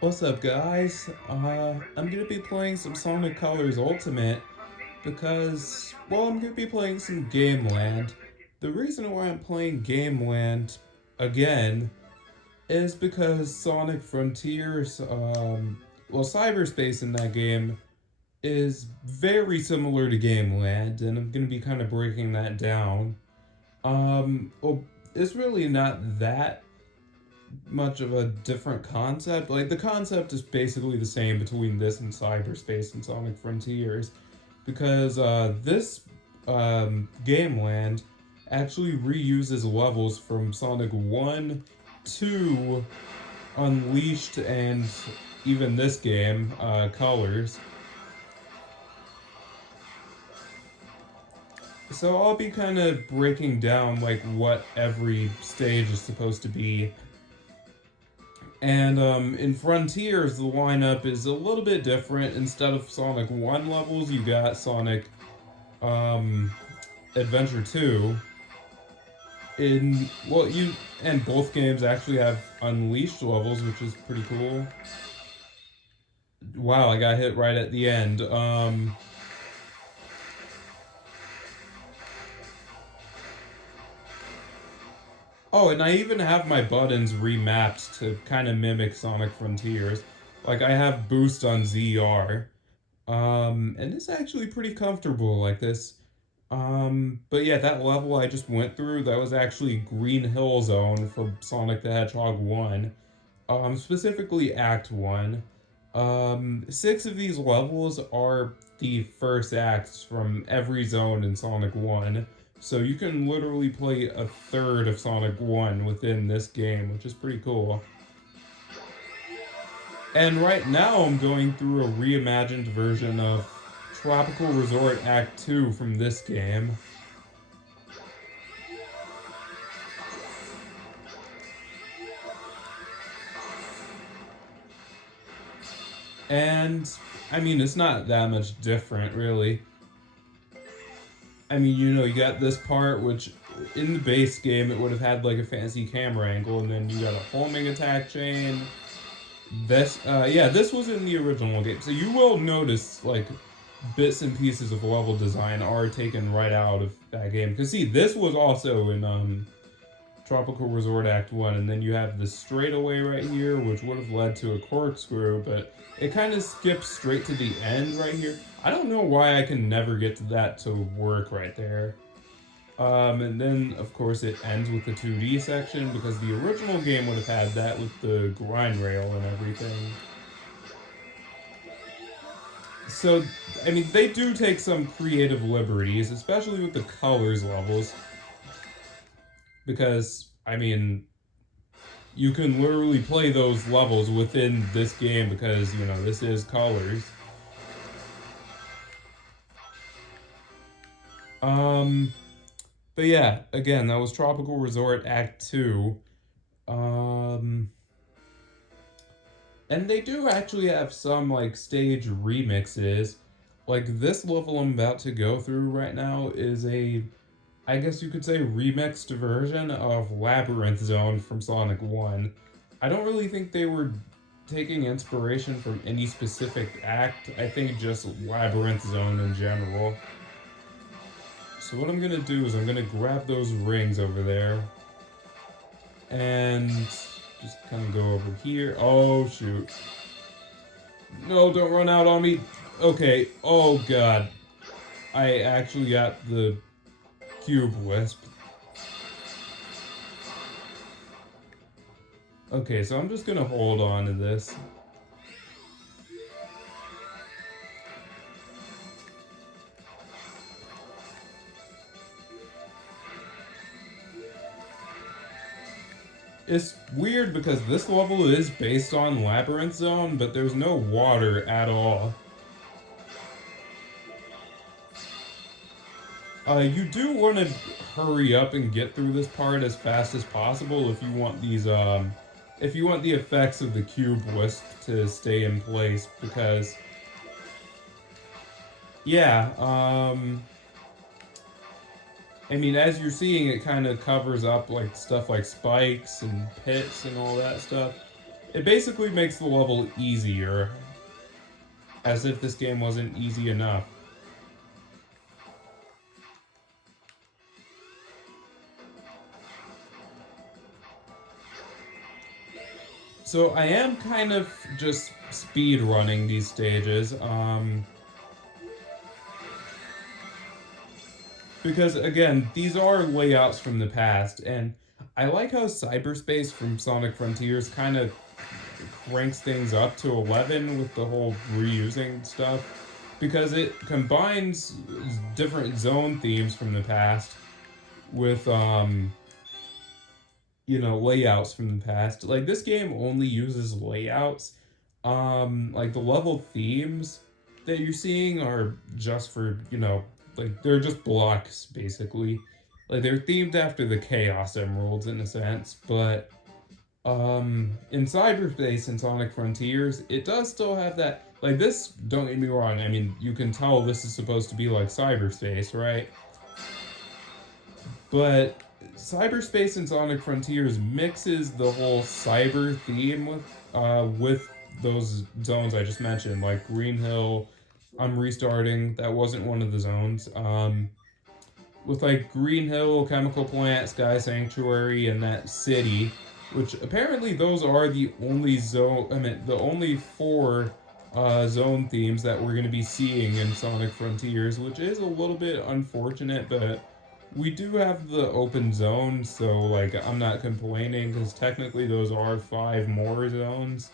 What's up, guys? I'm gonna be playing some Sonic Colors Ultimate because, well, I'm gonna be playing some Game Land. The reason why I'm playing Game Land again is because Sonic Frontiers, well, cyberspace in that game is very similar to Game Land, and I'm gonna be kind of breaking that down. Well, it's really not that much of a different concept. Like the concept is basically the same between this and cyberspace and Sonic Frontiers, because this Game Land actually reuses levels from Sonic 1, 2, Unleashed, and even this game, Colors. So I'll be kind of breaking down like what every stage is supposed to be. And in Frontiers, the lineup is a little bit different. Instead of Sonic 1 levels, you got Sonic um, Adventure 2. Well, you and both games actually have Unleashed levels, which is pretty cool. Wow, I got hit right at the end. Oh, and I even have my buttons remapped to kind of mimic Sonic Frontiers. Like I have boost on ZR. And it's actually pretty comfortable like this. But yeah, that level I just went through, that was actually Green Hill Zone for Sonic the Hedgehog 1. Specifically Act 1. Six of these levels are the first acts from every zone in Sonic 1. So you can literally play a third of Sonic 1 within this game, which is pretty cool. And right now I'm going through a reimagined version of Tropical Resort Act 2 from this game. And, I mean, it's not that much different, really. I mean, you got this part, which in the base game it would have had like a fancy camera angle, and then you got a homing attack chain. Yeah, this was in the original game, so you will notice like bits and pieces of level design are taken right out of that game. Because see, this was also in Tropical Resort Act 1, and then you have the straightaway right here, which would have led to a corkscrew, but it kind of skips straight to the end right here. I don't know why I can never get to that to work right there. And then, of course, it ends with the 2D section, because the original game would have had that with the grind rail and everything. So, I mean, they do take some creative liberties, especially with the colors levels, because, I mean, you can literally play those levels within this game because, this is colors. Um, but yeah, again, that was Tropical Resort Act 2. Um, and they do actually have some, like, stage remixes. Like, this level I'm about to go through right now is I guess you could say, remixed version of Labyrinth Zone from Sonic 1. I don't really think they were taking inspiration from any specific act. I think just Labyrinth Zone in general. So what I'm gonna do is I'm gonna grab those rings over there and just kind of go over here. Oh shoot. No, don't run out on me. Okay. Oh god. I actually got the cube wisp. Okay, so I'm just gonna hold on to this. It's weird because this level is based on Labyrinth Zone, but there's no water at all. You do want to hurry up and get through this part as fast as possible if you want if you want the effects of the cube wisp to stay in place, because, yeah, I mean, as you're seeing, it kind of covers up like stuff like spikes and pits and all that stuff. It basically makes the level easier, as if this game wasn't easy enough. So I am kind of just speed running these stages, because again, these are layouts from the past, and I like how Cyberspace from Sonic Frontiers kind of cranks things up to 11 with the whole reusing stuff, because it combines different zone themes from the past with layouts from the past. Like this game only uses layouts. Like the level themes that you're seeing are just for, like they're just blocks basically. Like they're themed after the Chaos Emeralds in a sense, but in Cyberspace and Sonic Frontiers, it does still have that, like this, don't get me wrong, I mean, you can tell this is supposed to be like Cyberspace, right? But Cyberspace and Sonic Frontiers mixes the whole cyber theme with those zones I just mentioned, like Green Hill. I'm restarting. That wasn't one of the zones. With like Green Hill, Chemical Plant, Sky Sanctuary, and that city, which apparently those are the only zone. I mean, the only four zone themes that we're going to be seeing in Sonic Frontiers, which is a little bit unfortunate, but we do have the open zone, so like I'm not complaining because technically those are 5 more zones.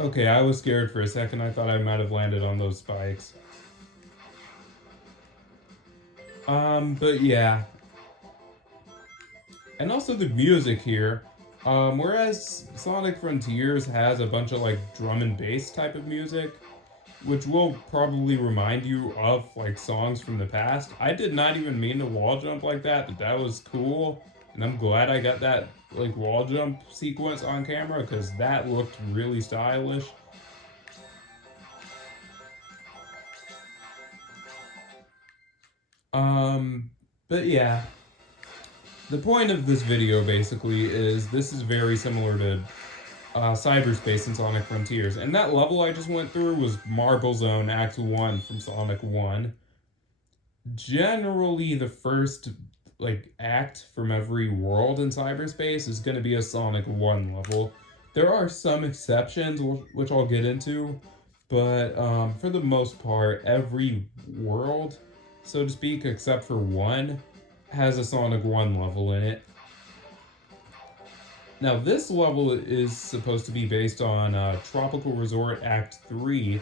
Okay, I was scared for a second. I thought I might have landed on those spikes. But yeah. And also the music here. Whereas Sonic Frontiers has a bunch of like drum and bass type of music, which will probably remind you of like songs from the past. I did not even mean to wall jump like that, but that was cool. And I'm glad I got that like wall jump sequence on camera because that looked really stylish. But yeah, the point of this video basically is this is very similar to Cyberspace and Sonic Frontiers. And that level I just went through was Marble Zone Act 1 from Sonic 1. Generally, the first like act from every world in Cyberspace is going to be a Sonic 1 level. There are some exceptions, which I'll get into, but for the most part, every world, so to speak, except for one, has a Sonic 1 level in it. Now, this level is supposed to be based on Tropical Resort Act 3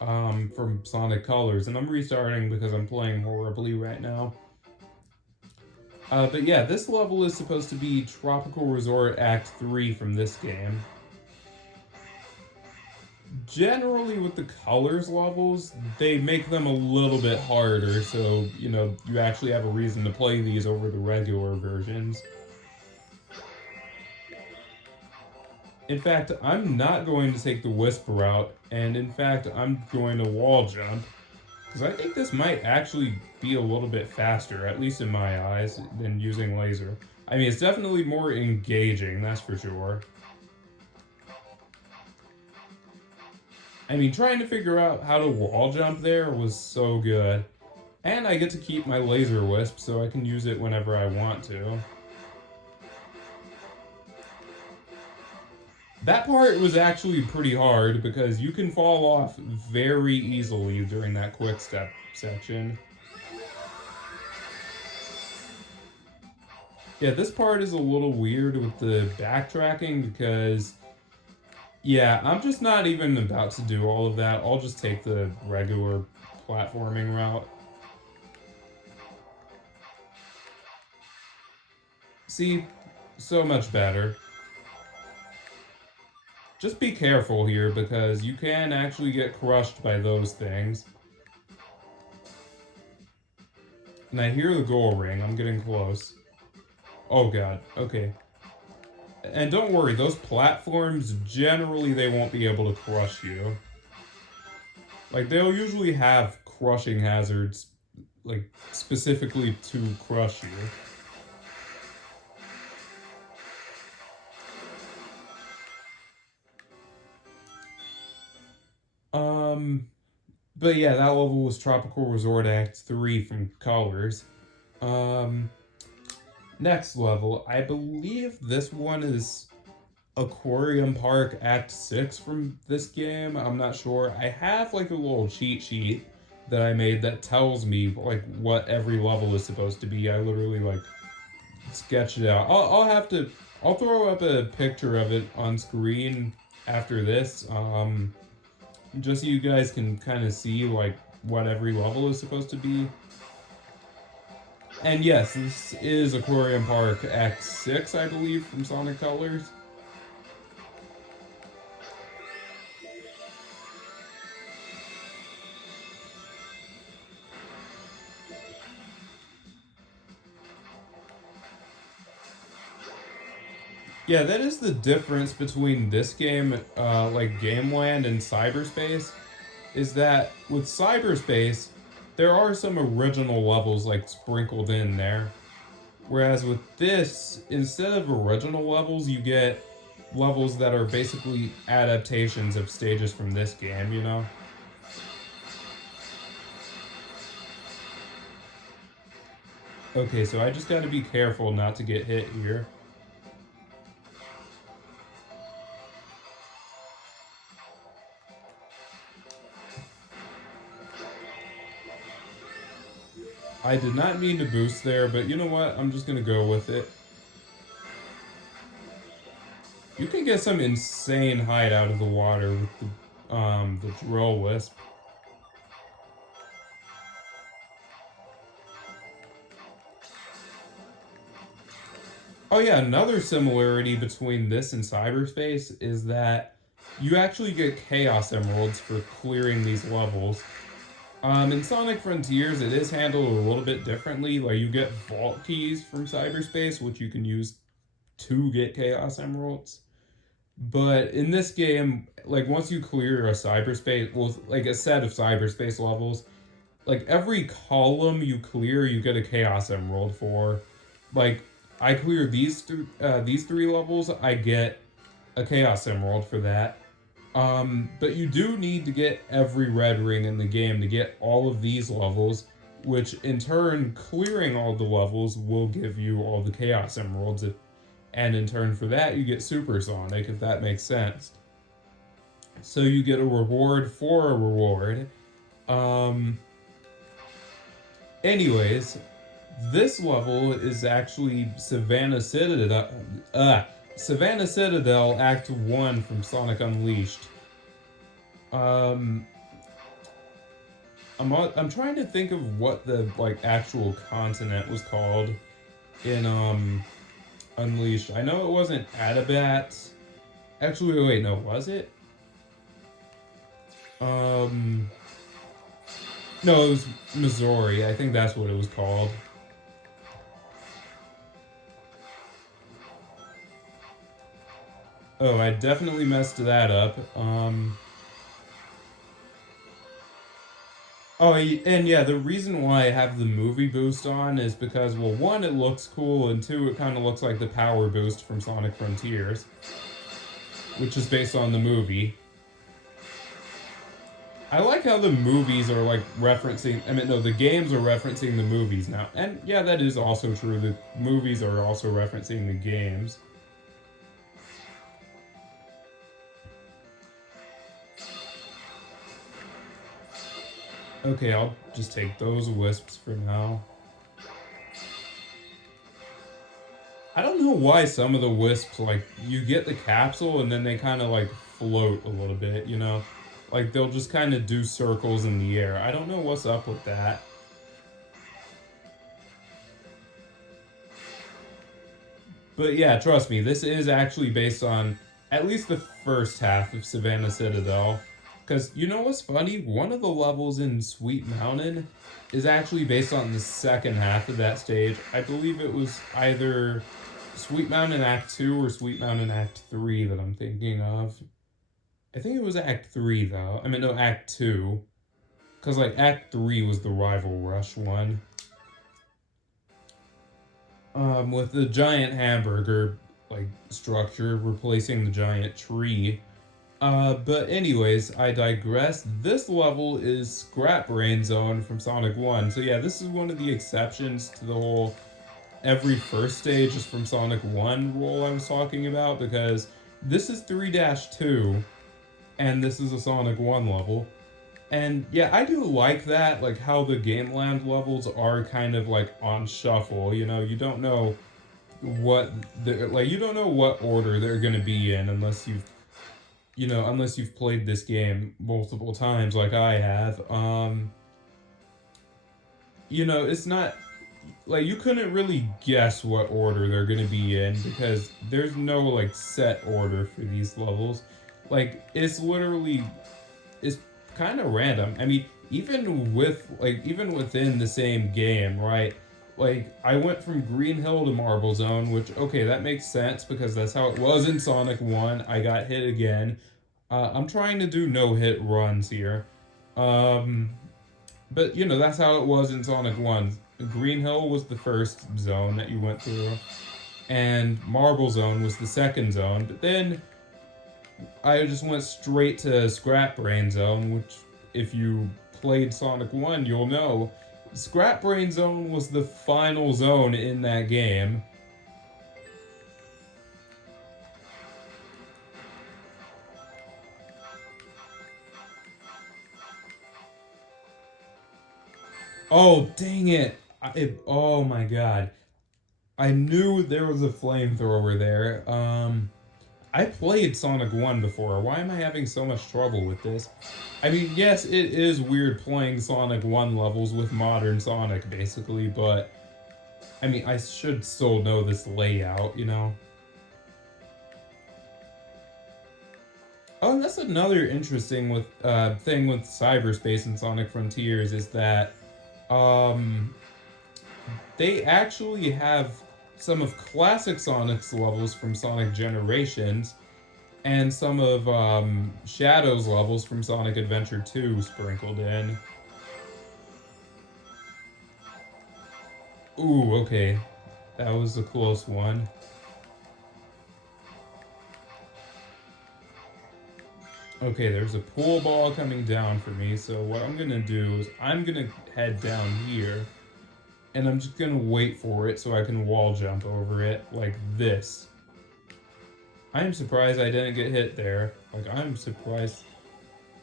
from Sonic Colors, and I'm restarting because I'm playing horribly right now. But yeah, this level is supposed to be Tropical Resort Act 3 from this game. Generally, with the Colors levels, they make them a little bit harder, so, you actually have a reason to play these over the regular versions. In fact, I'm not going to take the Wisp route, and in fact, I'm going to wall jump, because I think this might actually be a little bit faster, at least in my eyes, than using laser. I mean, it's definitely more engaging, that's for sure. I mean, trying to figure out how to wall jump there was so good. And I get to keep my laser wisp, so I can use it whenever I want to. That part was actually pretty hard because you can fall off very easily during that quick step section. Yeah, this part is a little weird with the backtracking because, yeah, I'm just not even about to do all of that. I'll just take the regular platforming route. See, so much better. Just be careful here because you can actually get crushed by those things. And I hear the goal ring. I'm getting close. Oh god, okay. And don't worry, those platforms, generally they won't be able to crush you. Like, they'll usually have crushing hazards, like, specifically to crush you. Um, but yeah, that level was Tropical Resort Act 3 from Colors. Um, Next level, I believe this one is Aquarium Park Act 6 from this game. I'm not sure. I have like a little cheat sheet that I made that tells me like what every level is supposed to be. I literally like sketched it out. I'll throw up a picture of it on screen after this. Just so you guys can kind of see like what every level is supposed to be. And yes, this is Aquarium Park Act 6, I believe, from Sonic Colors. Yeah, that is the difference between this game, like Gameland and Cyberspace, is that with Cyberspace, there are some original levels like sprinkled in there. Whereas with this, instead of original levels, you get levels that are basically adaptations of stages from this game, you know? Okay, so I just gotta be careful not to get hit here. I did not mean to boost there, but you know what? I'm just gonna go with it. You can get some insane height out of the water with the drill wisp. Oh yeah, another similarity between this and cyberspace is that you actually get Chaos Emeralds for clearing these levels. In Sonic Frontiers, it is handled a little bit differently. Like you get vault keys from cyberspace, which you can use to get Chaos Emeralds. But in this game, like once you clear a cyberspace, well, like a set of cyberspace levels, like every column you clear, you get a Chaos Emerald for. Like I clear these three levels, I get a Chaos Emerald for that. But you do need to get every red ring in the game to get all of these levels, which in turn, clearing all the levels will give you all the Chaos Emeralds. And in turn for that, you get Supersonic, if that makes sense. So you get a reward for a reward. Um, Anyways, this level is actually Savannah Citadel Act 1 from Sonic Unleashed. Um, I'm trying to think of what the like actual continent was called in Unleashed. I know it wasn't Adabat. Actually, wait, no, was it? Um, no, it was Missouri. I think that's what it was called. Oh, I definitely messed that up. Oh, and yeah, the reason why I have the movie boost on is because, well, one, it looks cool, and two, it kind of looks like the power boost from Sonic Frontiers, which is based on the movie. I like how the movies are like referencing. I mean, no, the games are referencing the movies now, and yeah, that is also true. The movies are also referencing the games. Okay, I'll just take those wisps for now. I don't know why some of the wisps, like, you get the capsule and then they kind of like float a little bit, you know? Like, they'll just kind of do circles in the air. I don't know what's up with that. But yeah, trust me, this is actually based on at least the first half of Savannah Citadel. Because you know what's funny? One of the levels in Sweet Mountain is actually based on the second half of that stage. I believe it was either Sweet Mountain Act 2 or Sweet Mountain Act 3 that I'm thinking of. I think it was Act 3 though. I mean, no, Act 2. Because, like, Act 3 was the Rival Rush one. With the giant hamburger, like, structure replacing the giant tree. But anyways, I digress. This level is Scrap Brain Zone from Sonic 1. So yeah, this is one of the exceptions to the whole every first stage is from Sonic 1 rule I was talking about, because this is 3-2, and this is a Sonic 1 level. And yeah, I do like that, like how the Game Land levels are kind of like on shuffle, you know, you don't know what you don't know what order they're gonna be in unless you've played this game multiple times like I have. It's not like you couldn't really guess what order they're gonna be in because there's no like set order for these levels. Like it's kind of random. I mean, even within the same game, right? Like I went from Green Hill to Marble Zone, which okay, that makes sense because that's how it was in Sonic 1. I got hit again. I'm trying to do no hit runs here. But that's how it was in Sonic 1. Green Hill was the first zone that you went through, and Marble Zone was the second zone. But then I just went straight to Scrap Brain Zone, which if you played Sonic 1, you'll know. Scrap Brain Zone was the final zone in that game. Oh, dang it. Oh my god. I knew there was a flamethrower there. I played Sonic 1 before. Why am I having so much trouble with this? I mean, yes, it is weird playing Sonic 1 levels with modern Sonic, basically, but I mean, I should still know this layout, you know? Oh, and that's another interesting thing with cyberspace in Sonic Frontiers is that um, they actually have some of classic Sonic's levels from Sonic Generations and some of Shadow's levels from Sonic Adventure 2 sprinkled in. Ooh, okay. That was a close one. Okay, there's a pool ball coming down for me, so what I'm gonna do is I'm gonna head down here, and I'm just gonna wait for it so I can wall jump over it, like this. I am surprised I didn't get hit there. Like, I'm surprised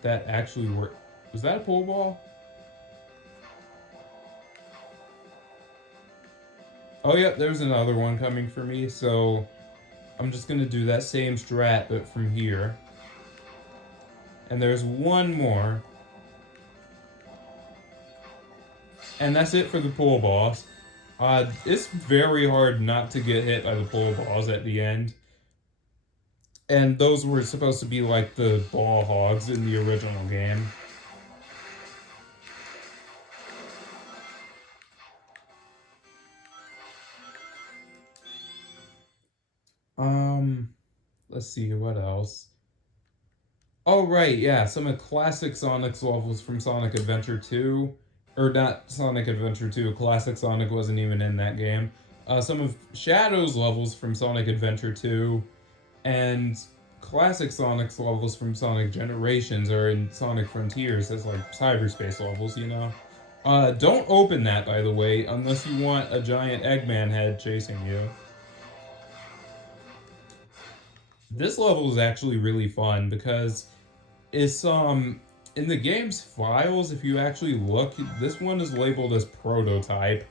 that actually worked. Was that a pool ball? Oh, yep, there's another one coming for me, so I'm just gonna do that same strat, but from here. And there's one more. And that's it for the pool balls. It's very hard not to get hit by the pool balls at the end. And those were supposed to be like the ball hogs in the original game. Let's see, what else? Oh, right, yeah, some of classic Sonic's levels from Sonic Adventure 2. Or not Sonic Adventure 2, classic Sonic wasn't even in that game. Some of Shadow's levels from Sonic Adventure 2. And classic Sonic's levels from Sonic Generations are in Sonic Frontiers as like cyberspace levels, you know? Don't open that, by the way, unless you want a giant Eggman head chasing you. This level is actually really fun because it's in the game's files, if you actually look, this one is labeled as prototype,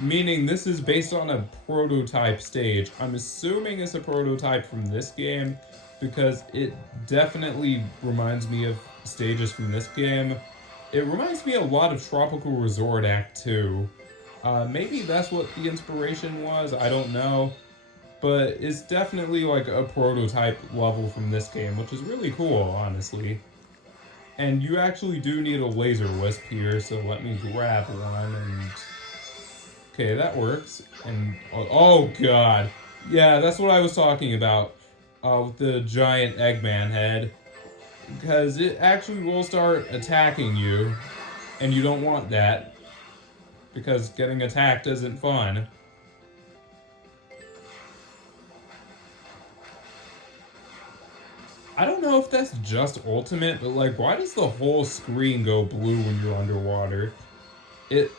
meaning this is based on a prototype stage. I'm assuming it's a prototype from this game because it definitely reminds me of stages from this game. It reminds me a lot of Tropical Resort Act 2. Maybe that's what the inspiration was, I don't know. But it's definitely like a prototype level from this game, which is really cool, honestly. And you actually do need a laser wisp here, so let me grab one and... Okay, that works. And, oh god. Yeah, that's what I was talking about with the giant Eggman head. Because it actually will start attacking you And you don't want that, because getting attacked isn't fun. I don't know if that's just ultimate, but like, why does the whole screen go blue when you're underwater? It,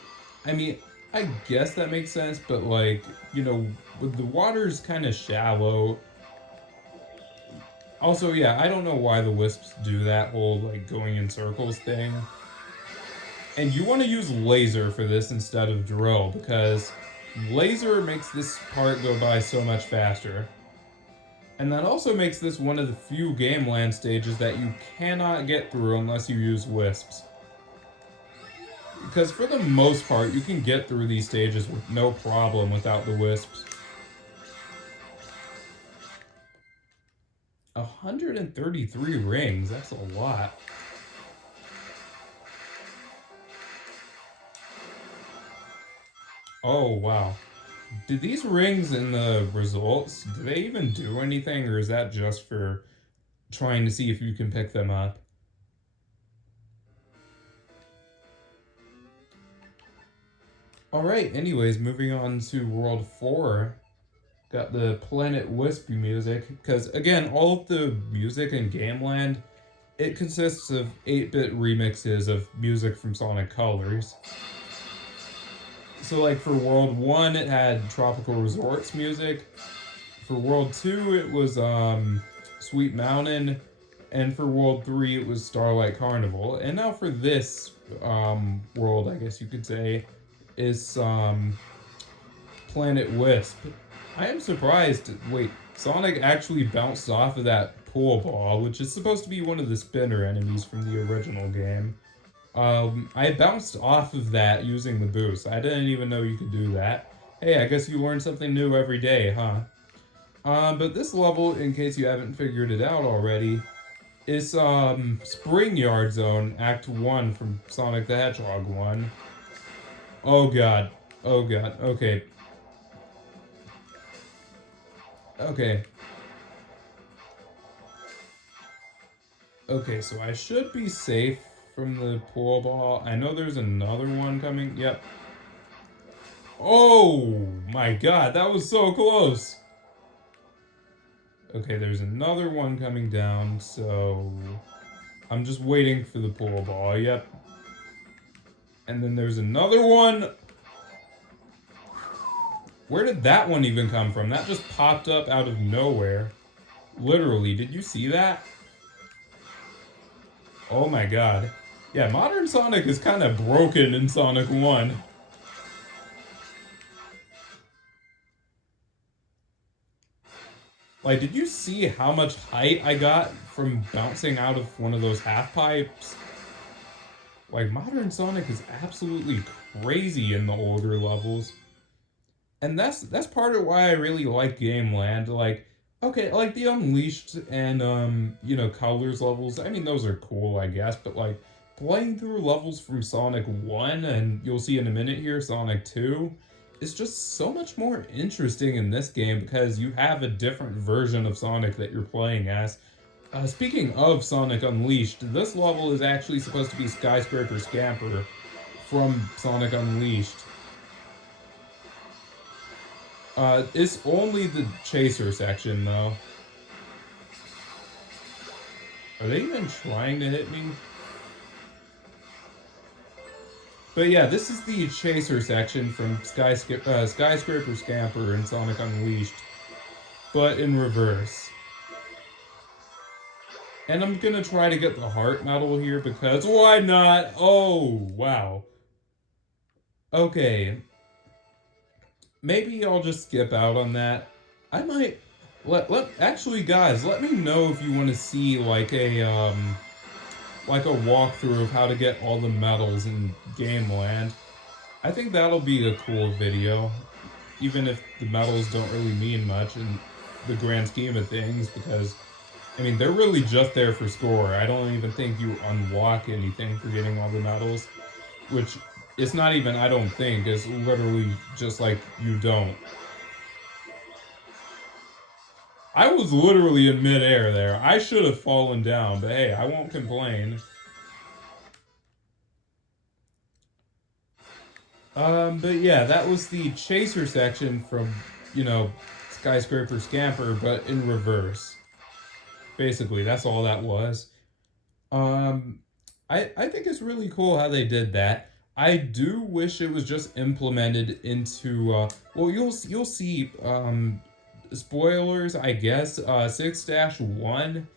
I mean, I guess that makes sense, but like, you know, the water's kind of shallow. Also, yeah, I don't know why the wisps do that whole like going in circles thing. And you want to use laser for this instead of drill, because laser makes this part go by so much faster. And that also makes this one of the few game land stages that you cannot get through unless you use wisps. Because for the most part, you can get through these stages with no problem without the wisps. 133 rings, that's a lot. Oh, wow. Did these rings in the results, do they even do anything, or is that just for trying to see if you can pick them up? Alright, anyways, moving on to World 4. Got the Planet Wisp music, because again, all of the music in Gameland, it consists of 8-bit remixes of music from Sonic Colors. So like for World 1, it had Tropical Resorts music. For World 2, it was Sweet Mountain. And for World 3, it was Starlight Carnival. And now for this world, I guess you could say, is Planet Wisp. I am surprised. Wait, Sonic actually bounced off of that pool ball, which is supposed to be one of the spinner enemies from the original game. I bounced off of that using the boost. I didn't even know you could do that. Hey, I guess you learn something new every day, huh? But this level, in case you haven't figured it out already, is Spring Yard Zone Act 1 from Sonic the Hedgehog 1. Oh god. Oh god. Okay. Okay. Okay, so I should be safe from the pool ball. I know there's another one coming. Yep. Oh my god, that was so close. Okay, there's another one coming down, so I'm just waiting for the pool ball. Yep. And then there's another one. Where did that one even come from? That just popped up out of nowhere. Literally, did you see that? Oh my god. Yeah, modern Sonic is kind of broken in Sonic 1. Like, did you see how much height I got from bouncing out of one of those half pipes? Like, modern Sonic is absolutely crazy in the older levels. And that's part of why I really like Gameland. Like, okay, like the Unleashed and you know, Colors levels, I mean those are cool, I guess, but like playing through levels from Sonic 1 and you'll see in a minute here Sonic 2 is just so much more interesting in this game because you have a different version of Sonic that you're playing as. Speaking of Sonic Unleashed, this level is actually supposed to be Skyscraper Scamper from Sonic Unleashed. It's only the chaser section, though. Are they even trying to hit me? But yeah, this is the chaser section from Skyscraper Scamper and Sonic Unleashed, but in reverse. And I'm gonna try to get the heart medal here because why not? Oh, wow. Okay. Maybe I'll just skip out on that. I might actually guys, let me know if you want to see like a walkthrough of how to get all the medals in Gameland. I think that'll be a cool video, even if the medals don't really mean much in the grand scheme of things, because I mean they're really just there for score. I don't even think you unlock anything for getting all the medals, which it's not even I don't think, it's literally just like you don't. I was literally in midair there. I should have fallen down, but hey, I won't complain. But yeah, that was the chaser section from, you know, Skyscraper Scamper, but in reverse. Basically, that's all that was. Um, I think it's really cool how they did that. I do wish it was just implemented into well, you'll see spoilers, I guess. 6-1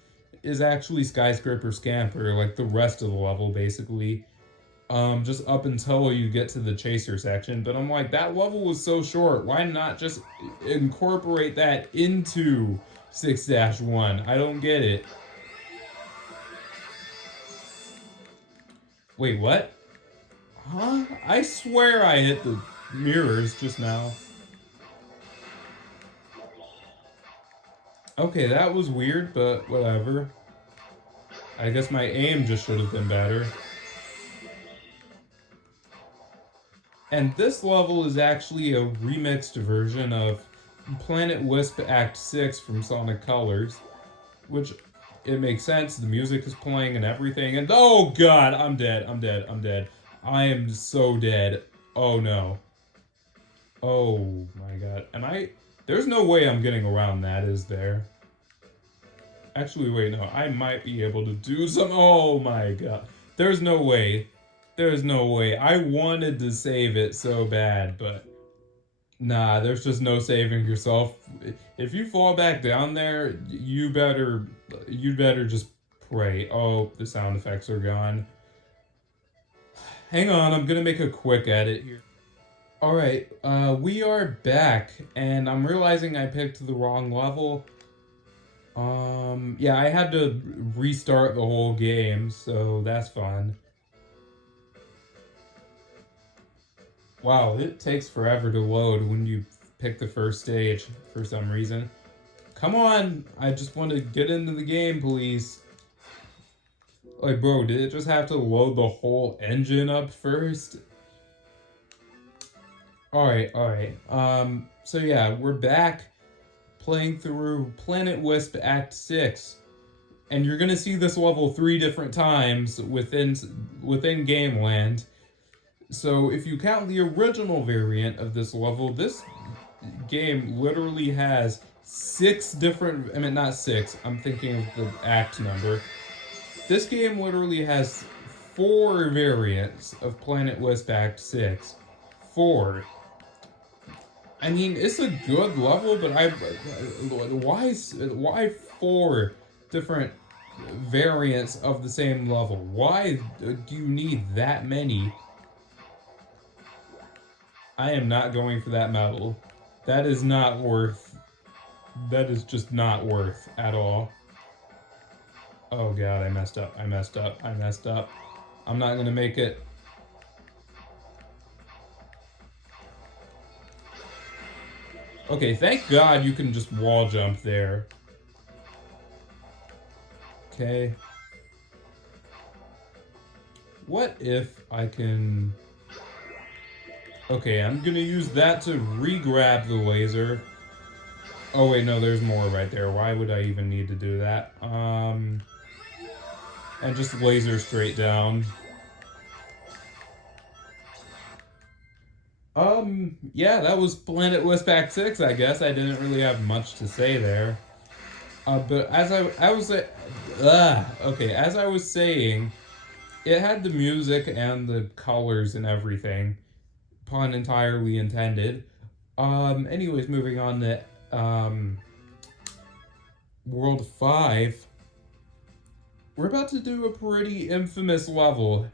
is actually Skyscraper Scamper, like the rest of the level basically. Just up until you get to the chaser section, but I'm like, that level was so short. Why not just incorporate that into 6-1? I don't get it. Wait, what? Huh? I swear I hit the mirrors just now. Okay, that was weird, but whatever. I guess my aim just should have been better. And this level is actually a remixed version of Planet Wisp Act 6 from Sonic Colors, which it makes sense. The music is playing and everything. And oh god, I'm dead. I'm dead. I'm dead. I am so dead. Oh no. Oh my god. Am I? There's no way I'm getting around that, is there? Actually, wait, no. I might be able to do some. Oh my god. There's no way. There's no way. I wanted to save it so bad, but nah, there's just no saving yourself. If you fall back down there, you better just pray. Oh, the sound effects are gone. Hang on, I'm gonna make a quick edit here. Alright, we are back, and I'm realizing I picked the wrong level. Yeah, I had to restart the whole game, so that's fun. Wow, it takes forever to load when you pick the first stage for some reason. Come on! I just want to get into the game, please. Like, bro, did it just have to load the whole engine up first? Alright, alright. So yeah, we're back playing through Planet Wisp Act 6. And you're gonna see this level 3 different times within Gameland. So if you count the original variant of this level, this game literally has 6 different, I mean not 6, I'm thinking of the act number. This game literally has 4 variants of Planet Wisp Act 6. 4. I mean, it's a good level, but why 4 different variants of the same level? Why do you need that many? I am not going for that medal. That is not worth. That is just not worth at all. Oh god, I messed up. I messed up. I messed up. I'm not gonna make it. Okay, thank god you can just wall jump there. Okay. What if I can... Okay, I'm gonna use that to re-grab the laser. Oh wait, no, there's more right there. Why would I even need to do that? And just laser straight down. Yeah, that was Planet Wisp Act 6, I guess. I didn't really have much to say there. But as I was as I was saying, it had the music and the colors and everything. Pun entirely intended. Anyways, moving on to World 5. We're about to do a pretty infamous level.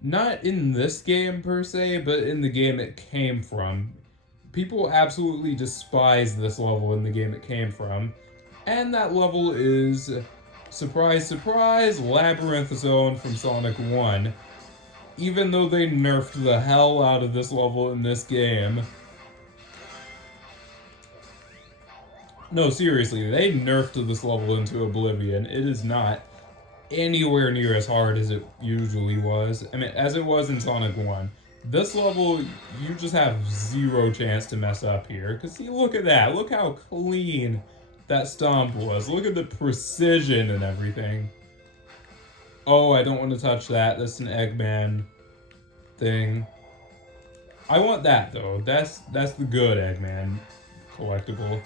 Not in this game per se, but in the game it came from. People absolutely despise this level in the game it came from. And that level is, surprise, surprise, Labyrinth Zone from Sonic 1. Even though they nerfed the hell out of this level in this game. No, seriously, they nerfed this level into oblivion. It is not anywhere near as hard as it usually was. I mean, as it was in Sonic 1. This level, you just have zero chance to mess up here. Because see, look at that. Look how clean that stomp was. Look at the precision and everything. Oh, I don't want to touch that. That's an Eggman thing. I want that though. That's the good Eggman collectible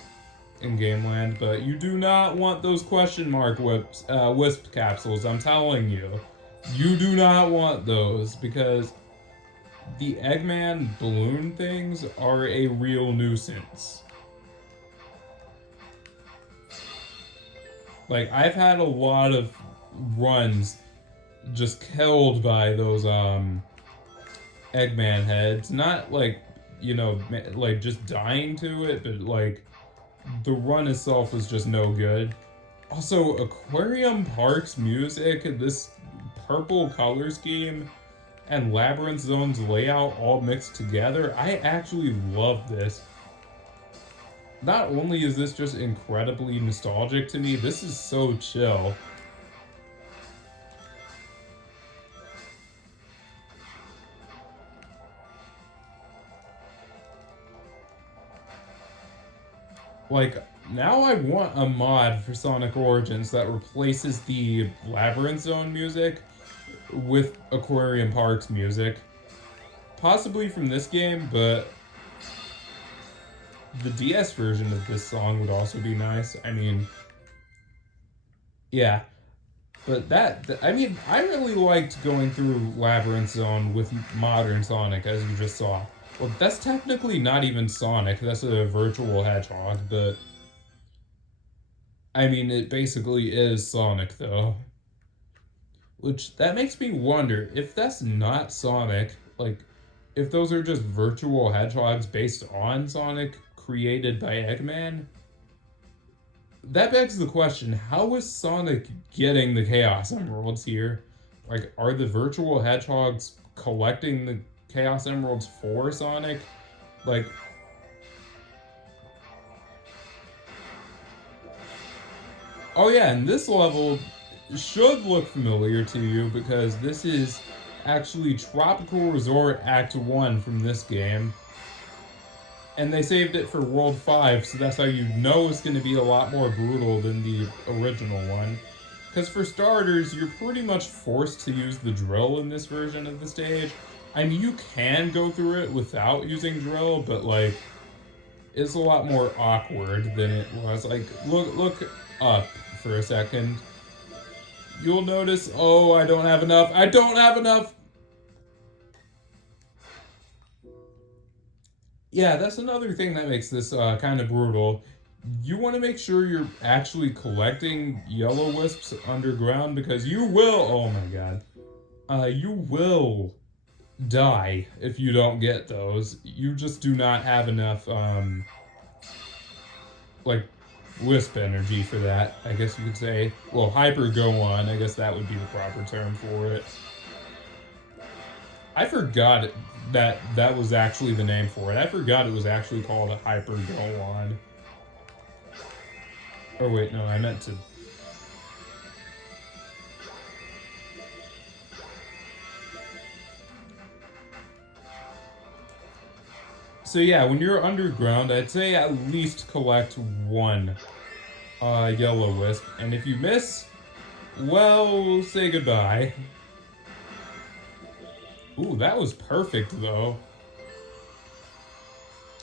in Gameland, but you do not want those question mark wisp capsules. I'm telling you, you do not want those because the Eggman balloon things are a real nuisance. Like, I've had a lot of runs just killed by those Eggman heads. Not like, you know, like just dying to it, but like the run itself was just no good. Also, Aquarium Park's music, this purple color scheme, and Labyrinth Zone's layout all mixed together, I actually love this. Not only is this just incredibly nostalgic to me, this is so chill. Like, now I want a mod for Sonic Origins that replaces the Labyrinth Zone music with Aquarium Park's music. Possibly from this game, but the DS version of this song would also be nice. I mean, yeah. But I mean, I really liked going through Labyrinth Zone with modern Sonic, as you just saw. Well, that's technically not even Sonic, that's a virtual hedgehog, but I mean, it basically is Sonic, though. Which, that makes me wonder, if that's not Sonic, like, if those are just virtual hedgehogs based on Sonic, created by Eggman, that begs the question, how is Sonic getting the Chaos Emeralds here? Like, are the virtual hedgehogs collecting the Chaos Emeralds for Sonic? Like, oh yeah, and this level should look familiar to you because this is actually Tropical Resort Act 1 from this game. And they saved it for World 5, so that's how you know it's going to be a lot more brutal than the original one. Because for starters, you're pretty much forced to use the drill in this version of the stage. I mean, you can go through it without using drill, but like, it's a lot more awkward than it was. Like, look up for a second. You'll notice, oh, I don't have enough. I don't have enough! Yeah, that's another thing that makes this kind of brutal. You want to make sure you're actually collecting yellow wisps underground because you will, oh my god, you will die if you don't get those. You just do not have enough, like, wisp energy for that, I guess you could say. Well, hyper go on, I guess that would be the proper term for it. I forgot that was actually the name for it. I forgot it was actually called a Hyper Go On. Oh wait, no, I meant to. So yeah, when you're underground, I'd say at least collect one yellow wisp, and if you miss, well, say goodbye. Ooh, that was perfect, though.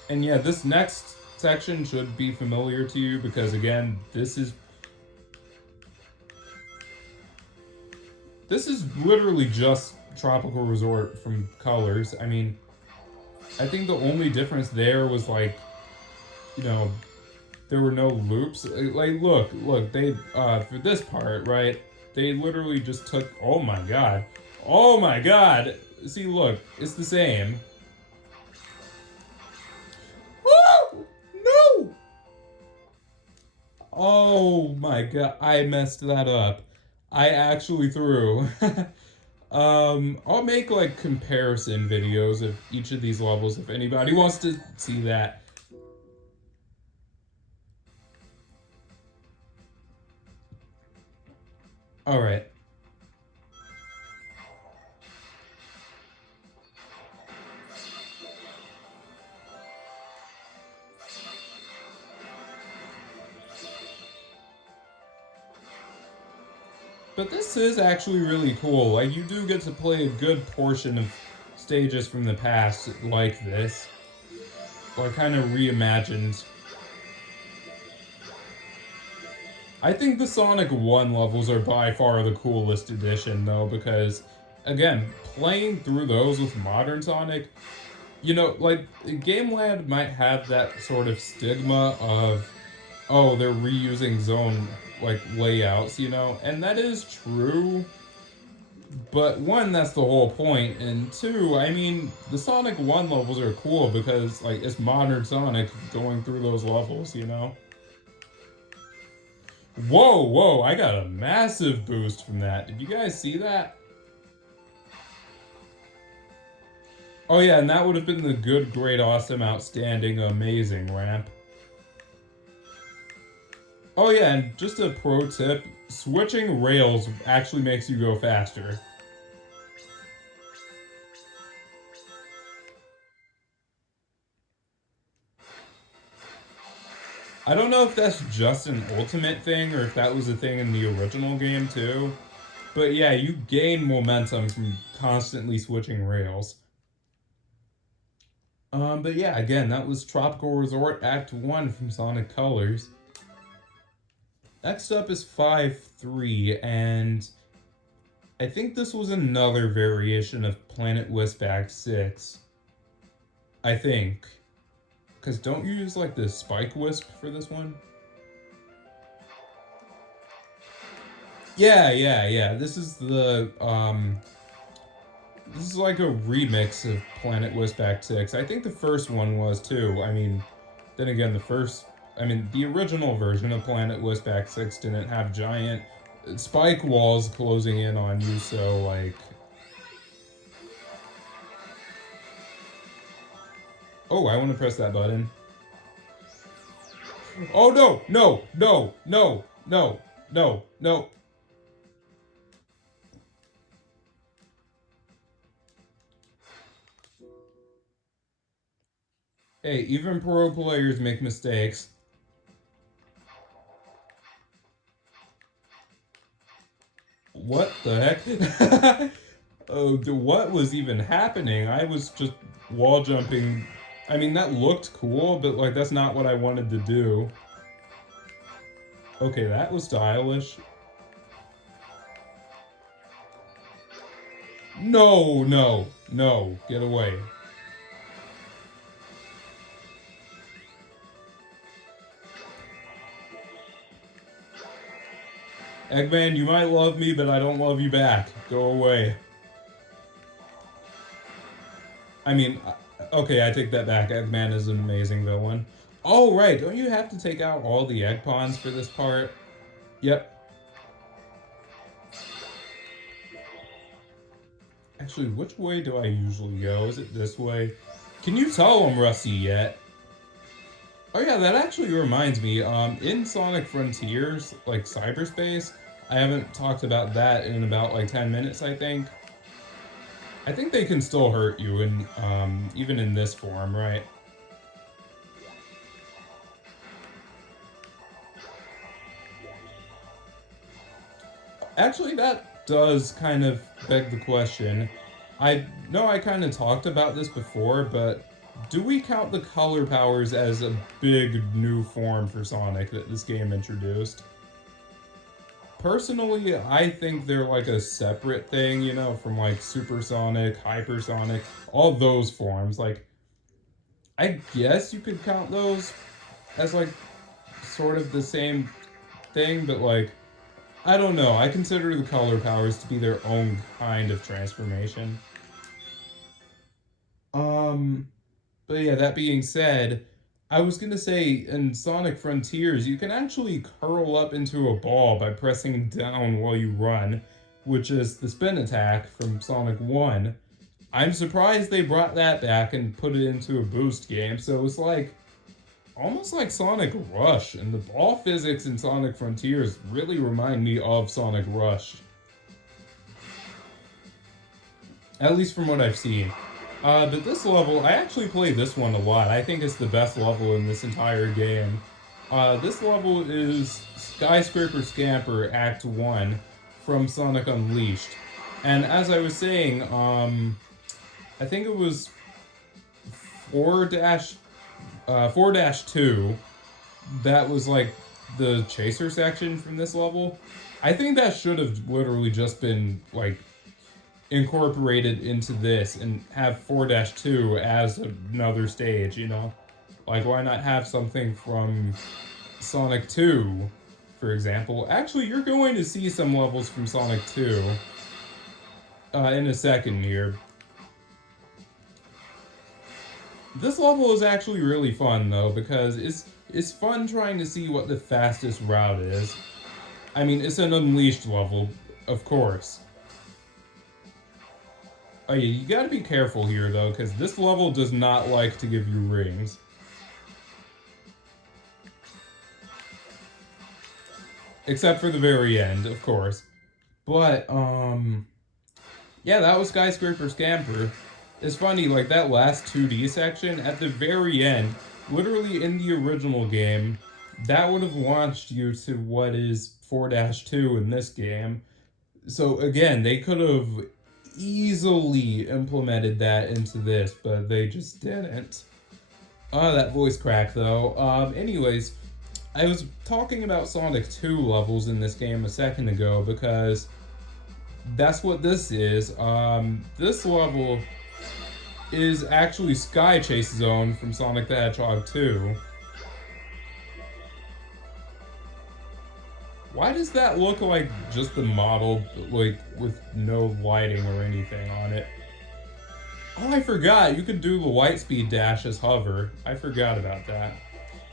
And yeah, this next section should be familiar to you because, again, this is literally just Tropical Resort from Colors. I mean, I think the only difference there was, like, you know, there were no loops. Like, look, they, for this part, right, they literally just took, oh my god. Oh my god! See, look, it's the same. Woo! No! Oh my god, I messed that up. I actually threw. I'll make like comparison videos of each of these levels if anybody wants to see that. Alright. But this is actually really cool. Like, you do get to play a good portion of stages from the past like this, or kind of reimagined. I think the Sonic 1 levels are by far the coolest edition, though, because, again, playing through those with modern Sonic, you know, like, Gameland might have that sort of stigma of, oh, they're reusing zone, like, layouts, you know? And that is true, but one, that's the whole point, and two, I mean, the Sonic 1 levels are cool because, like, it's modern Sonic going through those levels, you know? Whoa, whoa, I got a massive boost from that. Did you guys see that? Oh yeah, and that would have been the good, great, awesome, outstanding, amazing ramp. Oh yeah, and just a pro tip, switching rails actually makes you go faster. I don't know if that's just an Ultimate thing or if that was a thing in the original game too. But yeah, you gain momentum from constantly switching rails. But yeah, again, that was Tropical Resort Act 1 from Sonic Colors. Next up is 5-3, and I think this was another variation of Planet Wisp Act 6. I think. Because don't you use like the Spike Wisp for this one? Yeah. This is the this is like a remix of Planet Wisp Act 6. I think the first one was too. I mean, then again, the original version of Planet Wisp Act 6 didn't have giant spike walls closing in on you, so like. Oh, I want to press that button. Oh no, no, no, no, no, no, no. Hey, even pro players make mistakes. What the heck? Oh, what was even happening? I was just wall jumping. I mean, that looked cool, but like that's not what I wanted to do. Okay, that was stylish. No, no, no, get away. Eggman, you might love me, but I don't love you back. Go away. I mean, okay, I take that back. Eggman is an amazing villain. Oh, right, don't you have to take out all the egg pawns for this part? Yep. Actually, which way do I usually go? Is it this way? Can you tell I'm rusty yet? Oh yeah, that actually reminds me, in Sonic Frontiers, like cyberspace, I haven't talked about that in about like 10 minutes, I think. I think they can still hurt you in, even in this form, right? Actually, that does kind of beg the question. I know I kind of talked about this before, but do we count the color powers as a big new form for Sonic that this game introduced? Personally, I think they're like a separate thing, you know, from like Supersonic, Hypersonic, all those forms. Like, I guess you could count those as like sort of the same thing, but like, I don't know. I consider the color powers to be their own kind of transformation. Um, but yeah, that being said, I was gonna say in Sonic Frontiers, you can actually curl up into a ball by pressing down while you run, which is the spin attack from Sonic 1. I'm surprised they brought that back and put it into a boost game, so it's like almost like Sonic Rush, and the ball physics in Sonic Frontiers really remind me of Sonic Rush. At least from what I've seen. But this level, I actually play this one a lot. I think it's the best level in this entire game. This level is Skyscraper Scamper Act 1 from Sonic Unleashed. And as I was saying, I think it was 4-2. That was like the chaser section from this level. I think that should have literally just been like incorporated into this and have 4-2 as another stage, you know? Like, why not have something from Sonic 2, for example? Actually, you're going to see some levels from Sonic 2 in a second here. This level is actually really fun, though, because it's fun trying to see what the fastest route is. I mean, it's an Unleashed level, of course. Oh yeah, you gotta be careful here, though, because this level does not like to give you rings. Except for the very end, of course. But, yeah, that was Skyscraper Scamper. It's funny, like, that last 2D section, at the very end, literally in the original game, that would have launched you to what is 4-2 in this game. So, again, they could have easily implemented that into this, but they just didn't. Oh, that voice crack, though. Anyways, I was talking about Sonic 2 levels in this game a second ago, because that's what this is. This level is actually Sky Chase Zone from Sonic the Hedgehog 2. Why does that look like just the model, like, with no lighting or anything on it? Oh, I forgot, you could do the Lightspeed dash as hover. I forgot about that.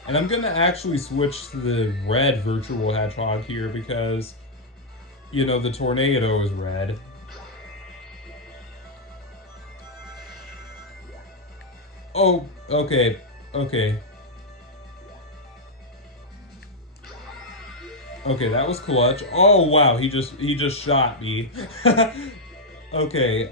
And I'm gonna actually switch to the red Virtual Hedgehog here because, you know, the tornado is red. Oh, okay, okay. Okay, that was clutch. Oh wow, he just shot me. Okay,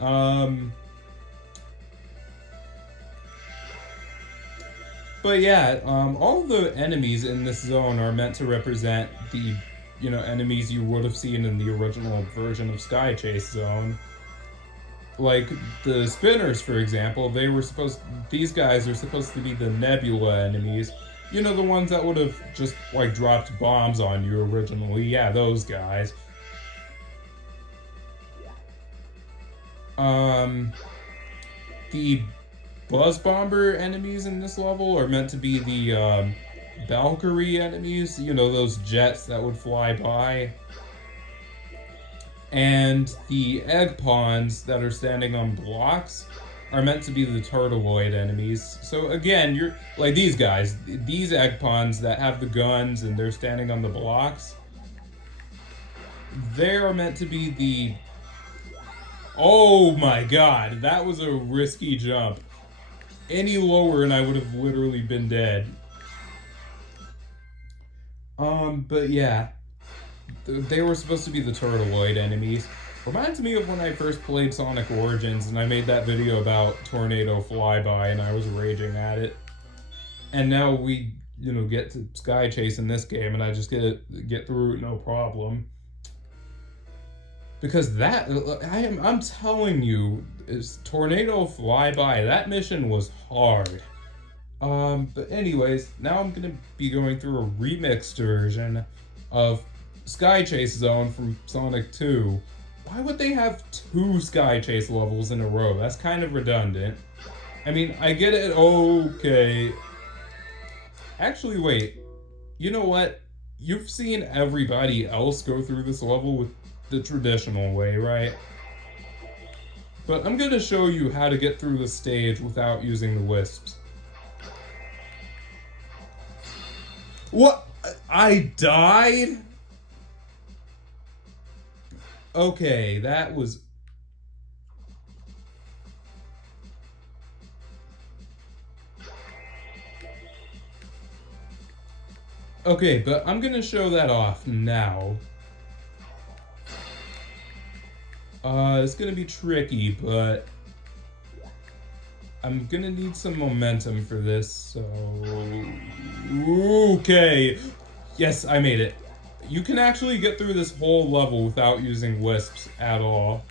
but yeah, all of the enemies in this zone are meant to represent the, you know, enemies you would have seen in the original version of Sky Chase Zone. Like, the spinners, for example, these guys are supposed to be the Nebula enemies. You know, the ones that would have just, like, dropped bombs on you originally. Yeah, those guys. The Buzz Bomber enemies in this level are meant to be the, Valkyrie enemies. You know, those jets that would fly by. And the egg pawns that are standing on blocks are meant to be the Turtleoid enemies. So again, you're like these guys, these egg pawns that have the guns and they're standing on the blocks. They are meant to be the... Oh my god, that was a risky jump. Any lower and I would have literally been dead. But yeah. They were supposed to be the Turtleoid enemies. Reminds me of when I first played Sonic Origins and I made that video about Tornado Flyby and I was raging at it. And now we, you know, get to Sky Chase in this game and I just get through it no problem. Because that, I'm telling you, is Tornado Flyby, that mission was hard. But anyways, now I'm gonna be going through a remixed version of Sky Chase Zone from Sonic 2. Why would they have 2 Sky Chase levels in a row? That's kind of redundant. I mean, I get it, okay. Actually, wait. You know what? You've seen everybody else go through this level with the traditional way, right? But I'm gonna show you how to get through the stage without using the wisps. What? I died? Okay, that was... Okay, but I'm gonna show that off now. It's gonna be tricky, but... I'm gonna need some momentum for this, so... Okay! Yes, I made it. You can actually get through this whole level without using wisps at all.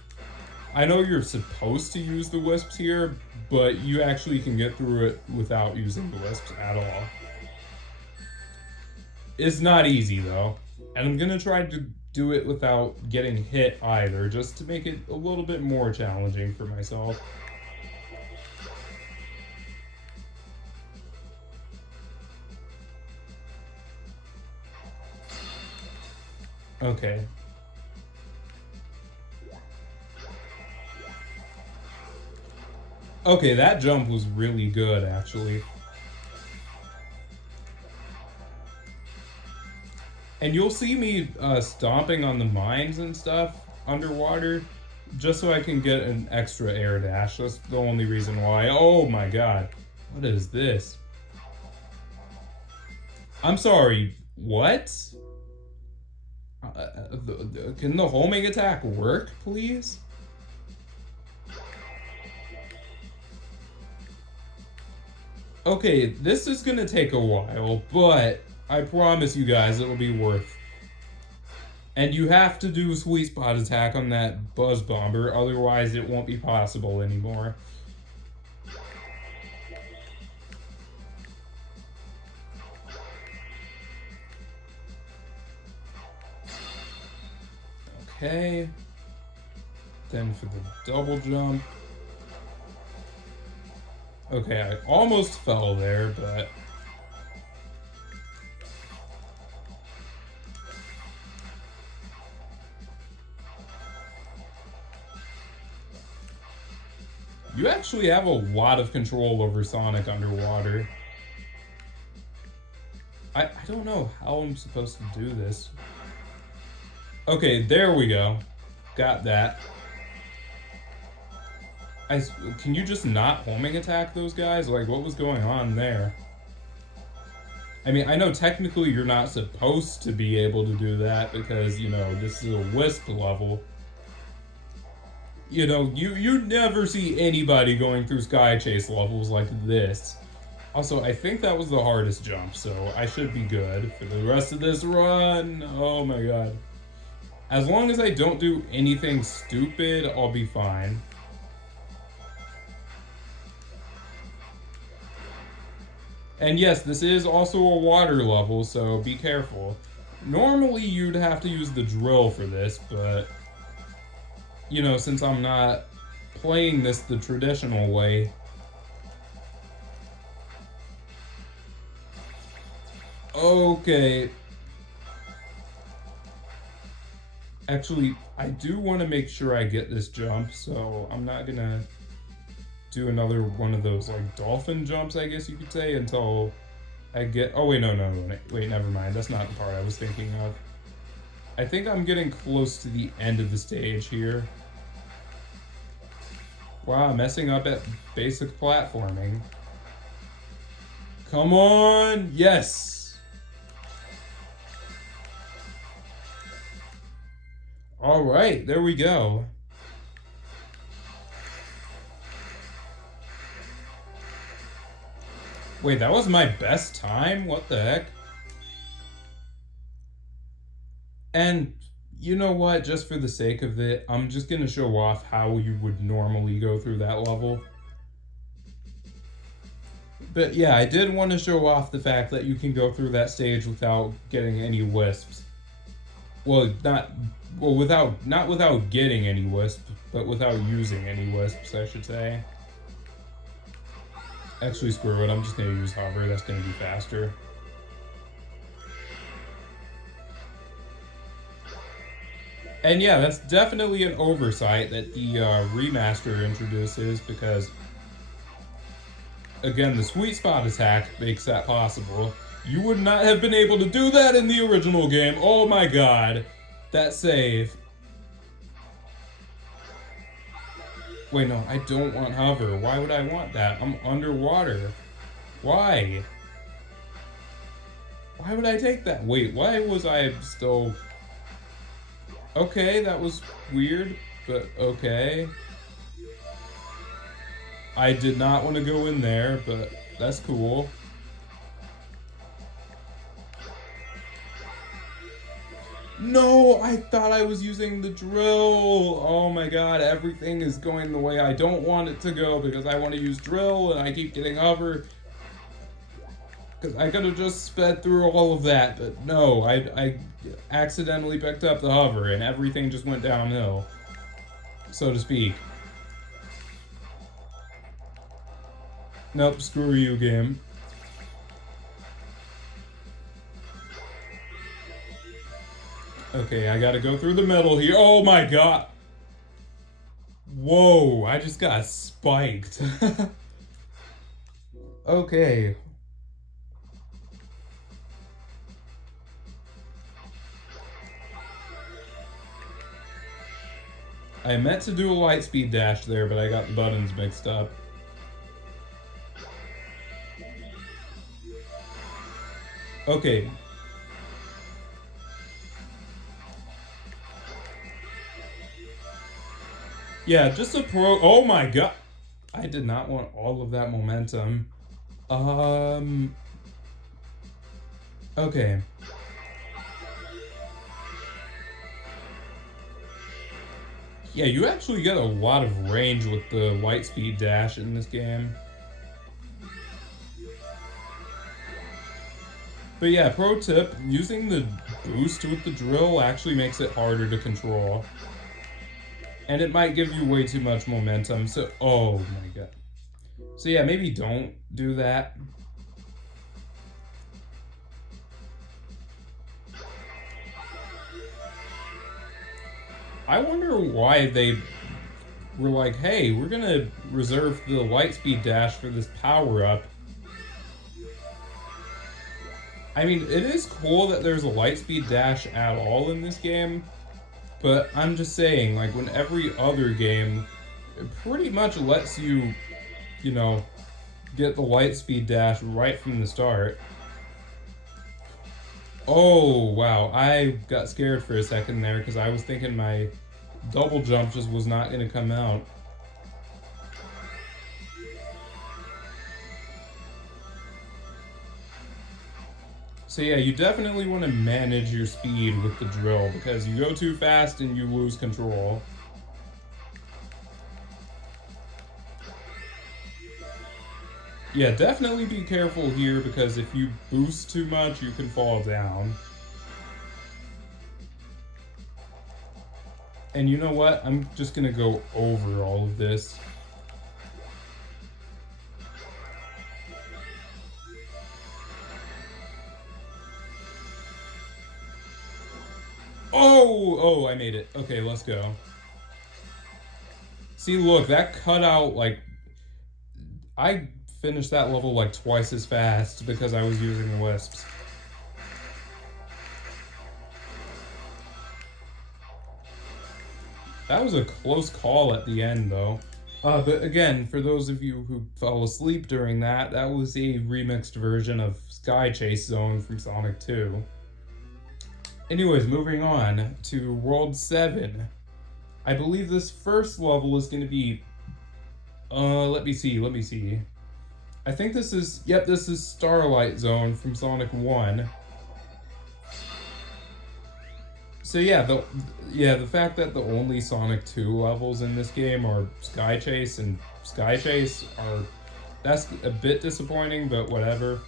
I know you're supposed to use the wisps here, but you actually can get through it without using the wisps at all. It's not easy though, and I'm gonna try to do it without getting hit either, just to make it a little bit more challenging for myself. Okay. Okay, that jump was really good, actually. And you'll see me stomping on the mines and stuff underwater, just so I can get an extra air dash. That's the only reason why. Oh my god. What is this? I'm sorry, what? Can the homing attack work, please? Okay, this is gonna take a while, but I promise you guys it'll be worth. And you have to do a sweet spot attack on that Buzz Bomber, otherwise it won't be possible anymore. Okay. Then for the double jump. Okay, I almost fell there, but... You actually have a lot of control over Sonic underwater. I don't know how I'm supposed to do this. Okay, there we go. Got that. Can you just not homing attack those guys? Like, what was going on there? I mean, I know technically you're not supposed to be able to do that because, you know, this is a Wisp level. You know, you never see anybody going through Sky Chase levels like this. Also, I think that was the hardest jump, so I should be good for the rest of this run. Oh my god. As long as I don't do anything stupid, I'll be fine. And yes, this is also a water level, so be careful. Normally you'd have to use the drill for this, but... You know, since I'm not playing this the traditional way... Okay. Actually, I do want to make sure I get this jump, so I'm not gonna do another one of those, like, dolphin jumps, I guess you could say, until I get... Oh, wait, no, wait, never mind. That's not the part I was thinking of. I think I'm getting close to the end of the stage here. Wow, I'm messing up at basic platforming. Come on! Yes! Alright, there we go. Wait, that was my best time? What the heck? And you know what? Just for the sake of it, I'm just gonna show off how you would normally go through that level. But yeah, I did want to show off the fact that you can go through that stage without getting any wisps. Well, not without getting any wisps, but without using any wisps, I should say. Actually, screw it. I'm just gonna use hover. That's gonna be faster. And yeah, that's definitely an oversight that the remaster introduces because, again, the sweet spot attack makes that possible. You would not have been able to do that in the original game. Oh my god. That save. Wait, no, I don't want hover. Why would I want that? I'm underwater. Why? Why would I take that? Wait, why was I still... Okay, that was weird, but okay. I did not want to go in there, but that's cool. No, I thought I was using the drill. Oh my god, everything is going the way I don't want it to go because I want to use drill and I keep getting hover. Because I could have just sped through all of that, but no, I accidentally picked up the hover and everything just went downhill, so to speak. Nope, screw you, game. Okay, I gotta go through the middle here. Oh my god! Whoa, I just got spiked. Okay. I meant to do a light speed dash there, but I got the buttons mixed up. Okay. Yeah, just a pro. Oh my god. I did not want all of that momentum. Okay. Yeah, you actually get a lot of range with the light speed dash in this game. But yeah, pro tip, using the boost with the drill actually makes it harder to control. And it might give you way too much momentum, so... Oh my god. So yeah, maybe don't do that. I wonder why they were like, hey, we're gonna reserve the light speed dash for this power-up. I mean, it is cool that there's a light speed dash at all in this game, but I'm just saying, like, when every other game, it pretty much lets you, you know, get the light speed dash right from the start. Oh, wow, I got scared for a second there because I was thinking my double jump just was not going to come out. So yeah, you definitely want to manage your speed with the drill because you go too fast and you lose control. Yeah, definitely be careful here because if you boost too much, you can fall down. And you know what? I'm just gonna go over all of this. Oh, I made it. Okay, let's go. See, look, that cut out, like, I finished that level like twice as fast because I was using wisps. That was a close call at the end, though. But again, for those of you who fell asleep during that, that was a remixed version of Sky Chase Zone from Sonic 2. Anyways, moving on to World 7. I believe this first level is going to be... let me see. I think this is... Yep, this is Starlight Zone from Sonic 1. So yeah, the fact that the only Sonic 2 levels in this game are Sky Chase and Sky Chase are... That's a bit disappointing, but whatever.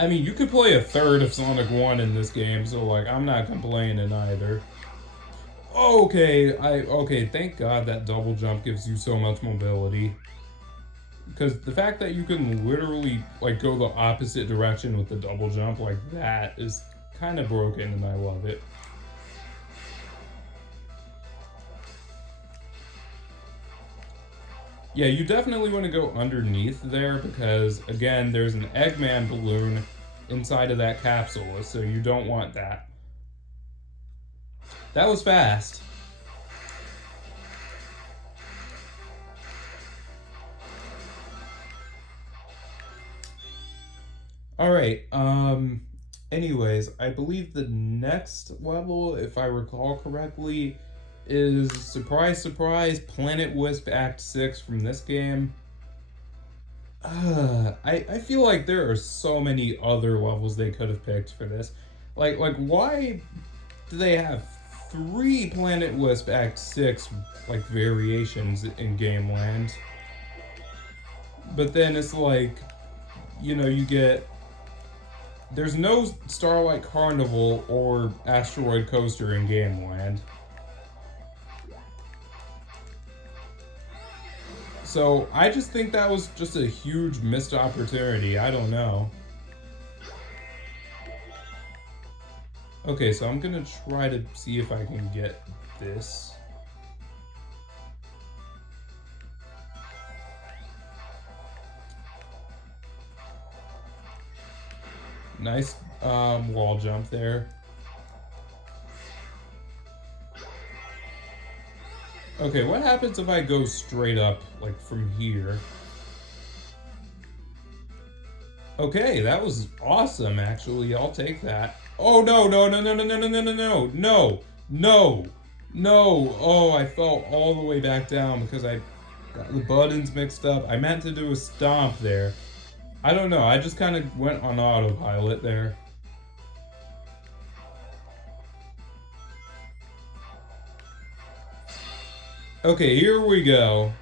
I mean, you could play a third of Sonic 1 in this game, so, like, I'm not complaining either. Okay, thank God that double jump gives you so much mobility. Because the fact that you can literally, like, go the opposite direction with the double jump like that is kind of broken, and I love it. Yeah, you definitely want to go underneath there because, again, there's an Eggman balloon inside of that capsule, so you don't want that. That was fast. Alright, anyways, I believe the next level, if I recall correctly, is, surprise, surprise, Planet Wisp Act 6 from this game. I feel like there are so many other levels they could have picked for this. Like why do they have three Planet Wisp Act 6 like variations in Game Land? But then it's like, you get there's no Starlight Carnival or Asteroid Coaster in Game Land. So I just think that was just a huge missed opportunity. I don't know. Okay, so I'm gonna try to see if I can get this. Nice wall jump there. Okay, what happens if I go straight up, like from here? Okay, that was awesome, actually. I'll take that. Oh, no, no, no, no, no, no, no, no, no, no, no, no, no. Oh, I fell all the way back down because I got the buttons mixed up. I meant to do a stomp there. I don't know. I just kind of went on autopilot there. Okay, here we go.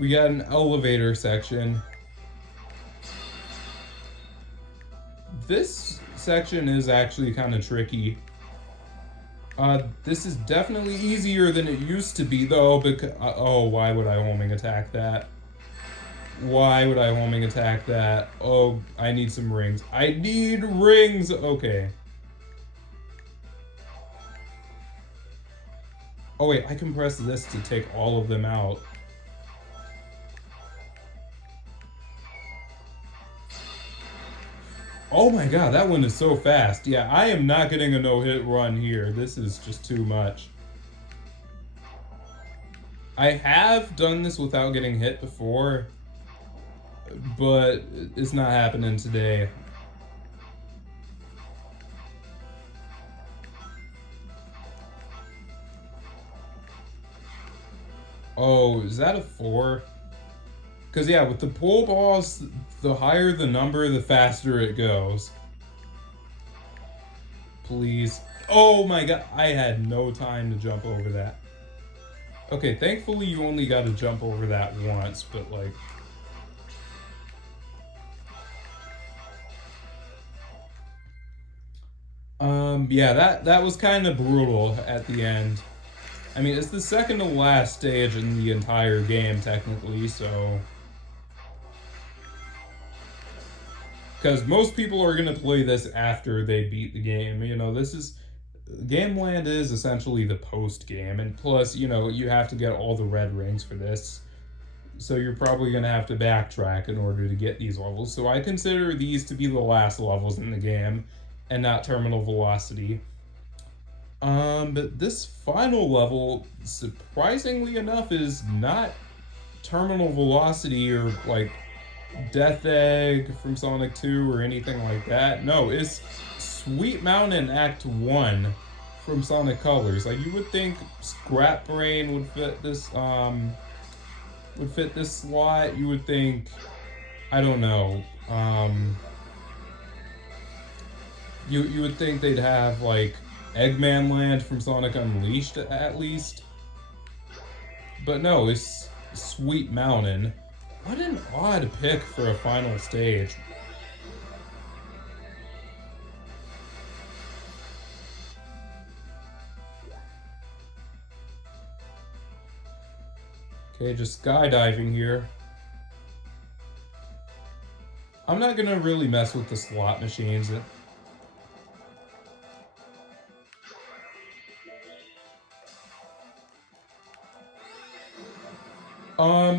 We got an elevator section. This section is actually kind of tricky. This is definitely easier than it used to be, though, because... oh, why would I homing attack that? Why would I homing attack that? Oh, I need some rings. I need rings! Okay. Oh, wait, I can press this to take all of them out. Oh my god, that one is so fast. Yeah, I am not getting a no-hit run here. This is just too much. I have done this without getting hit before, but it's not happening today. Oh, is that a 4? Because, yeah, with the pool balls, the higher the number, the faster it goes. Please. Oh my god, I had no time to jump over that. Okay, thankfully you only got to jump over that once, but like... yeah, that was kind of brutal at the end. I mean, it's the second to last stage in the entire game, technically, so... Because most people are going to play this after they beat the game. This is... Game Land is essentially the post-game, and plus, you have to get all the red rings for this. So you're probably going to have to backtrack in order to get these levels. So I consider these to be the last levels in the game, and not Terminal Velocity. But this final level, surprisingly enough, is not Terminal Velocity or, like, Death Egg from Sonic 2 or anything like that. No, it's Sweet Mountain Act 1 from Sonic Colors. Like, you would think Scrap Brain would fit this, slot. You would think, I don't know, you would think they'd have, like, Eggman Land from Sonic Unleashed, at least. But no, it's Sweet Mountain. What an odd pick for a final stage. Okay, just skydiving here. I'm not gonna really mess with the slot machines.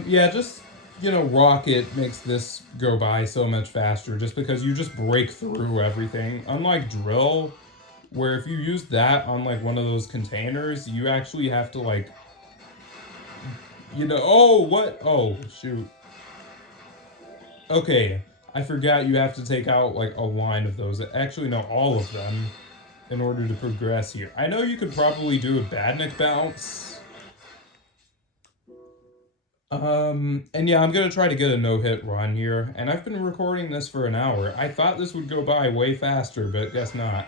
Yeah, just, Rocket makes this go by so much faster just because you just break through everything. Unlike Drill, where if you use that on, like, one of those containers, you actually have to, like, oh, what? Oh, shoot. Okay, I forgot you have to take out, like, a line of those. Actually, no, all of them in order to progress here. I know you could probably do a Badnik bounce. And yeah, I'm gonna try to get a no-hit run here, and I've been recording this for an hour. I thought this would go by way faster, but guess not.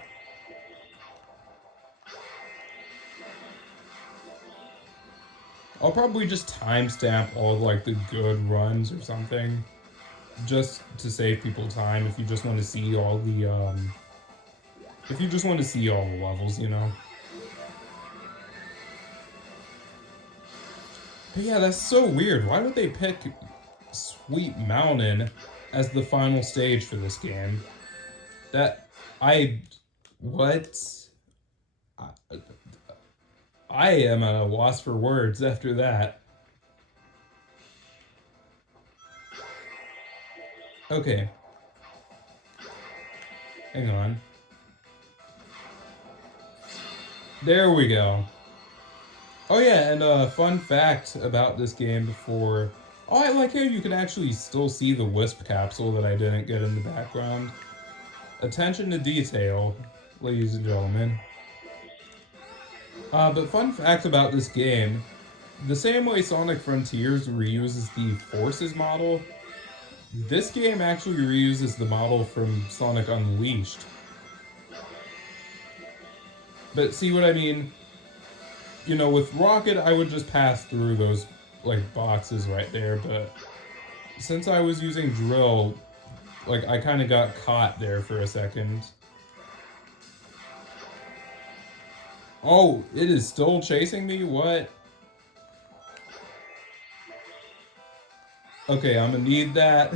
I'll probably just timestamp all of, like, the good runs or something, just to save people time if you just want to see all the, if you just want to see all the levels, you know? But yeah, that's so weird. Why would they pick Sweet Mountain as the final stage for this game? That, I, what? I, I am at a loss for words after that. Okay, hang on. There we go. Oh yeah, and fun fact about this game before. Oh, I like how you can actually still see the Wisp capsule that I didn't get in the background. Attention to detail, ladies and gentlemen. But fun fact about this game, the same way Sonic Frontiers reuses the Forces model, this game actually reuses the model from Sonic Unleashed. But see what I mean? You know, with Rocket, I would just pass through those, like, boxes right there, but since I was using Drill, like, I kind of got caught there for a second. Oh, it is still chasing me? What? Okay, I'm gonna need that.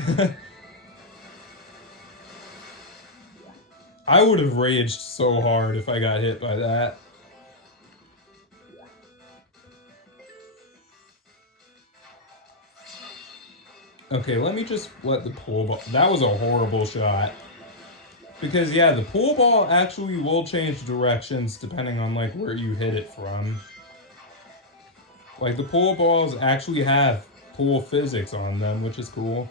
I would have raged so hard if I got hit by that. Okay, let me just let the pool ball. That was a horrible shot. Because, yeah, the pool ball actually will change directions depending on, like, where you hit it from. Like, the pool balls actually have pool physics on them, which is cool.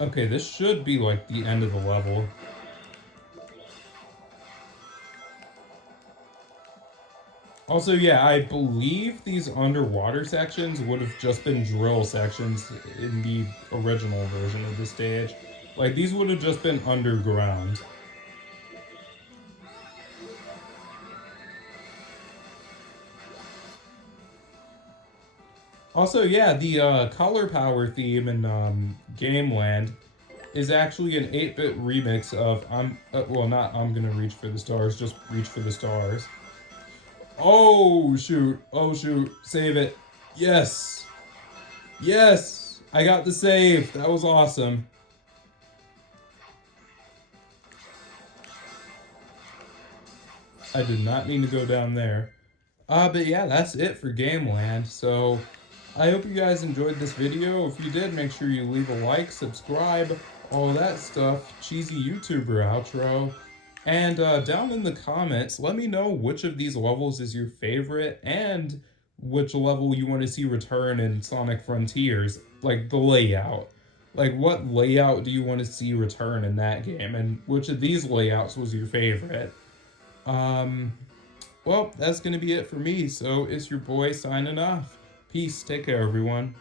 Okay, this should be, like, the end of the level. Also, yeah, I believe these underwater sections would have just been drill sections in the original version of the stage. Like, these would have just been underground. Also, yeah, the Color Power theme in Gameland is actually an 8-bit remix of well, not I'm Gonna Reach for the Stars, just Reach for the Stars. Oh shoot! Oh shoot! Save it! Yes! Yes! I got the save! That was awesome. I did not mean to go down there. But yeah, that's it for Gameland. So, I hope you guys enjoyed this video. If you did, make sure you leave a like, subscribe, all that stuff. Cheesy YouTuber outro. And down in the comments, let me know which of these levels is your favorite and which level you want to see return in Sonic Frontiers. Like the layout. Like what layout do you want to see return in that game? And which of these layouts was your favorite? Um, well, that's going to be it for me. So it's your boy signing off. Peace. Take care, everyone.